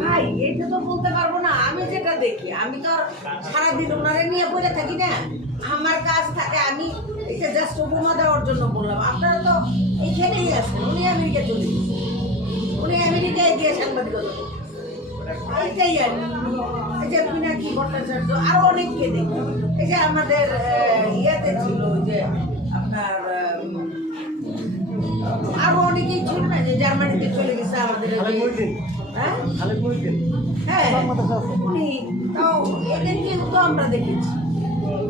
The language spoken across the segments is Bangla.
ভাই এটা তো বলতে পারবো না, আমি যেটা দেখি, আমি তো আর সারাদিন ওনারে নিয়ে বলে থাকি না, আমার কাজ থাকে। আমি এটা জাস্ট উপমা দেওয়ার জন্য বললাম। আপনারা তো এইখানেই আছেন, উনি আমেরিকা চলে গেছেন, উনি আমেরিকায় গিয়ে সাংবাদিকতা এইটাই আর এই যে পিনাকি ভট্টাচার্য আরো অনেককে দেখি। এই যে আমাদের ইয়েতে ছিল যে আপনার আরো অনেকেই ছিল না, যে জার্মানিতে চলে গেছে আমাদের। হ্যাঁ উনি তাও এদেরকেও তো আমরা দেখেছি,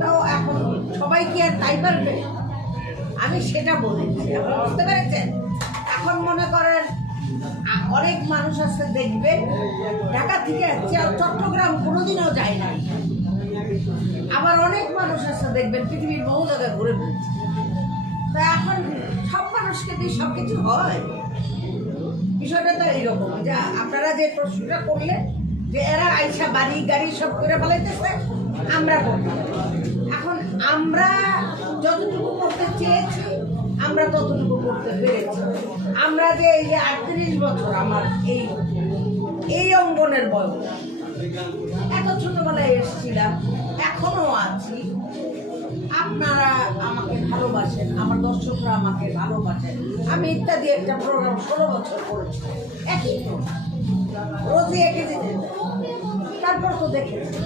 তাও এখন সবাই কি আর তাই পারবে? আমি সেটা বলেছি, আপনি বুঝতে পেরেছেন? এখন মনে করেন অনেক মানুষ আছে দেখবেন ঢাকা থেকে চট্টগ্রাম কোনোদিনও যায় না, আবার অনেক মানুষ আছে দেখবেন পৃথিবীর বহু জায়গায় ঘুরে ফিরছে। তা এখন সব মানুষকে দিয়ে সব কিছু হয়? বিষয়টা তো এইরকম যে আপনারা যে প্রশ্নটা করলেন যে এরা আইসা বাড়ি গাড়ি সব করে ফেলাইতেছে, আমরা করতে। এখন আমরা যতটুকু করতে চেয়েছি আমরা ততটুকু করতে পেরেছি। আমরা যে এই যে 38 বছর আমার এই অঙ্গনের বয়স, এত ছোটবেলায় এসেছিলাম, এখনো আছি। আপনারা আমাকে ভালোবাসেন, আমার দর্শকরা আমাকে ভালোবাসেন। আমি ইত্যাদি একটা প্রোগ্রাম 16 বছর করেছি, একই রোজই এঁকে দিতে, তারপর তো দেখেছি।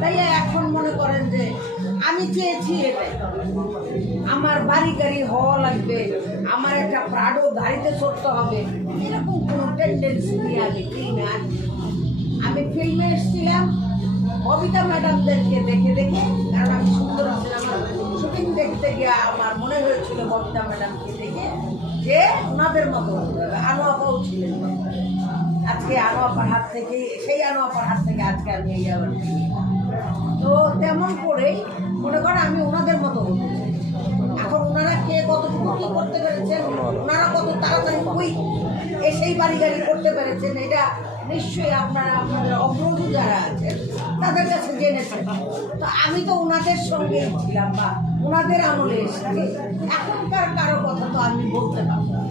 তাই এখন মনে করেন যে আমি চেয়েছি এটাই, আমার বাড়ি গাড়ি হওয়া লাগবে, আমার একটা প্রাডো গাড়িতে চড়তে হবে, এরকম কোনো টেন্ডেন্সি নিয়ে আমি ফিল্মে আনি। আমি ফিল্মে এসেছিলাম ববিতা ম্যাডামদেরকে দেখে দেখে, কারণ আমি সুন্দর সিনেমার শুটিং দেখতে গিয়ে আমার মনে হয়েছিল ববিতা ম্যাডামকে দেখে যে ওনাদের মতো হতে হবে। আনো আপাও ছিলেন, আজকে আনো আপার হাত থেকে, সেই আনো আপার হাত থেকে আজকে আমি এই আবার। তো তেমন করেই মনে করেন আমি ওনাদের মতো হতে চাই। এখন ওনারা কে কতটুকু কী করতে পেরেছেন, ওনারা কত তাড়াতাড়ি কুইক এসেই বাড়ি গাড়ি করতে পেরেছেন, এটা নিশ্চয়ই আপনারা আপনাদের অগ্রণী যারা আছেন তাদের কাছে জেনেছেন। তো আমি তো ওনাদের সঙ্গেই ছিলাম বা ওনাদের আমলে এসেছি, এখনকার কারো কথা তো আমি বলতে পারবো না।